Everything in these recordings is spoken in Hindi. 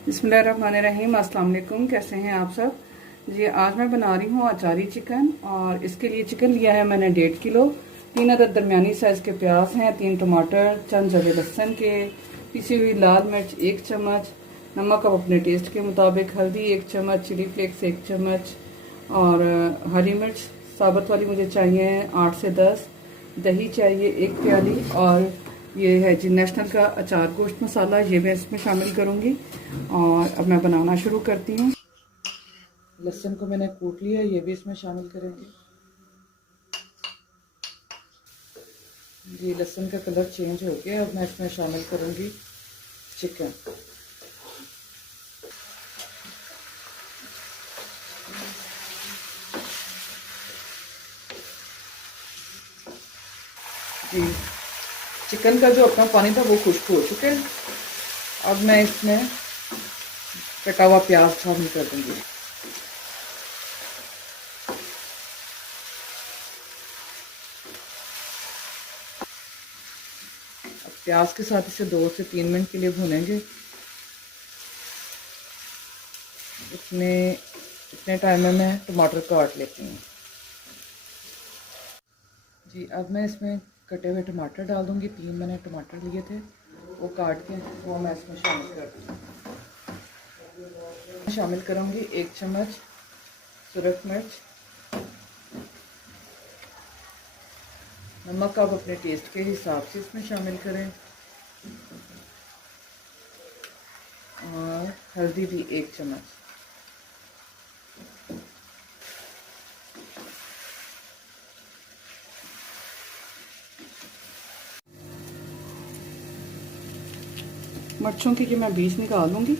बिस्मिल्लाहिर्रहमानिर्रहीम। अस्सलाम वालेकुम। कैसे हैं आप सब जी। आज मैं बना रही हूँ अचारी चिकन, और इसके लिए चिकन लिया है मैंने 1.5 किलो। 3 अदद दरमियानी साइज़ के प्याज हैं, 3 टमाटर, चंद जवे लहसुन के, पिसी हुई लाल मिर्च 1 चम्मच, नमक अब अपने टेस्ट के मुताबिक, हल्दी 1 चम्मच, चिली फ्लेक्स 1 चम्मच, और हरी मिर्च साबुत वाली मुझे चाहिए 8 से 10, दही चाहिए 1 प्याली, और ये है जी नेशनल का अचार गोश्त मसाला, ये मैं इसमें शामिल करूँगी। और अब मैं बनाना शुरू करती हूँ। लहसुन को मैंने कूट लिया, ये भी इसमें शामिल करेंगे जी। लहसुन का कलर चेंज हो गया, अब मैं इसमें शामिल करूँगी चिकन। जी, चिकन का जो अपना पानी था वो खुश्क हो चुका है। अब मैं इसमें कटा हुआ प्याज शामिल कर दूँगी। प्याज के साथ इसे 2 से 3 मिनट के लिए भूनेंगे। इतने टाइम में मैं टमाटर काट लेती हूँ जी। अब मैं इसमें कटे हुए टमाटर डाल दूँगी। 3 मैंने टमाटर लिए थे, वो काट के वो मैं इसमें शामिल कर दूँगी। शामिल करूँगी 1 चम्मच सुरख मिर्च, नमक आप अपने टेस्ट के हिसाब से इसमें शामिल करें, और हल्दी भी 1 चम्मच। मिर्चों की जो मैं बीज निकाल लूँगी।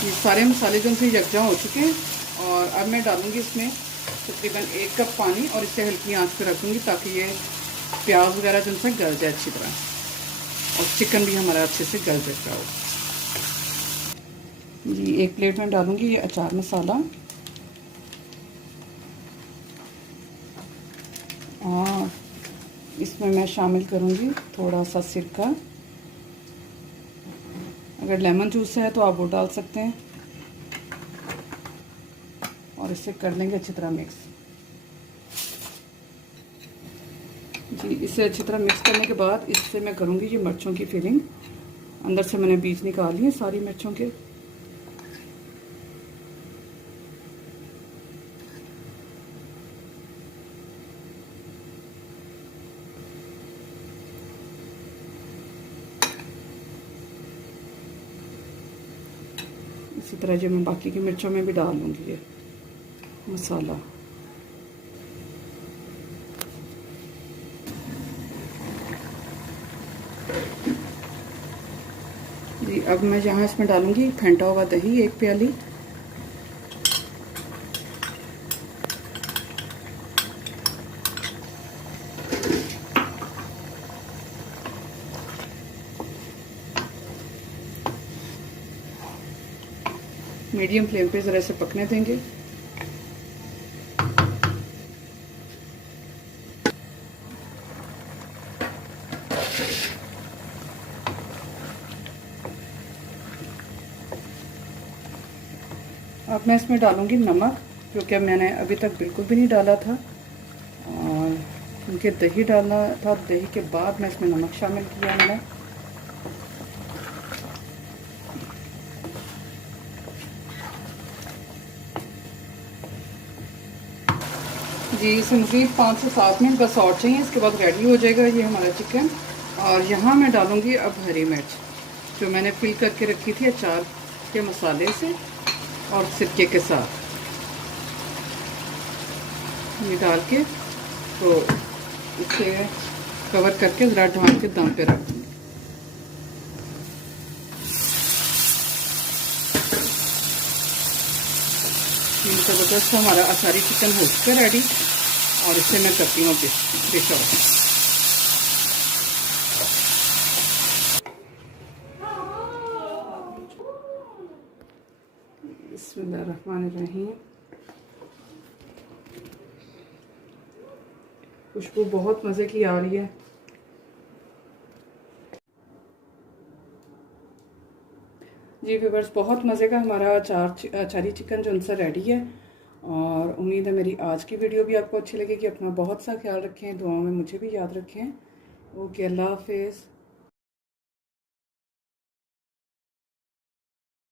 ये सारे मसाले जो उनसे यकजा हो चुके हैं, और अब मैं डालूँगी इसमें तकरीबन 1 कप पानी, और इसे हल्की आंच पे रखूँगी ताकि ये प्याज वगैरह जो उनसे गल जाए अच्छी तरह, और चिकन भी हमारा अच्छे से गल जाता हो जी। एक प्लेट में डालूँगी ये अचार मसाला, और इसमें मैं शामिल करूँगी थोड़ा सा सिरका। अगर लेमन जूस है तो आप वो डाल सकते हैं, और इसे कर लेंगे अच्छी तरह मिक्स जी। इसे अच्छी तरह मिक्स करने के बाद इससे मैं करूँगी ये मिर्चों की फिलिंग। अंदर से मैंने बीज निकाल लिए सारी मिर्चों के। इसी तरह जो मैं बाकी की मिर्चों में भी डाल लूँगी ये मसाला जी। अब मैं यहाँ इसमें डालूँगी फेंटा हुआ दही 1 प्याली, मीडियम फ्लेम पे ज़रा इसे पकने देंगे। अब मैं इसमें डालूँगी नमक, क्योंकि मैंने अभी तक बिल्कुल भी नहीं डाला था, और क्योंकि दही डालना था, दही के बाद मैं इसमें नमक शामिल किया मैंने। जी, इसे मज़ीद 5 से 7 मिनट बस और चाहिए, इसके बाद रेडी हो जाएगा ये हमारा चिकन। और यहाँ मैं डालूँगी अब हरी मिर्च, जो मैंने फिल करके रखी थी अचार के मसाले से और सिरके के साथ। ये डाल के तो इसे कवर करके ज़रा ढाँक के दम पे रख दूँगी। ज़बरदस्त हमारा अचारी चिकन हो चुका है रेडी, और इसे मैं करती हूँ डिश आउट। बिस्मिल्लाहिर्रहमानिर्रहीम। खुशबू बहुत मज़े की आ रही है। जी व्यूअर्स, बहुत मज़े का हमारा अचारी चिकन जो उनसे रेडी है। और उम्मीद है मेरी आज की वीडियो भी आपको अच्छी लगेगी। अपना बहुत सा ख्याल रखें, दुआओं में मुझे भी याद रखें। ओके, अल्लाह हाफिज़।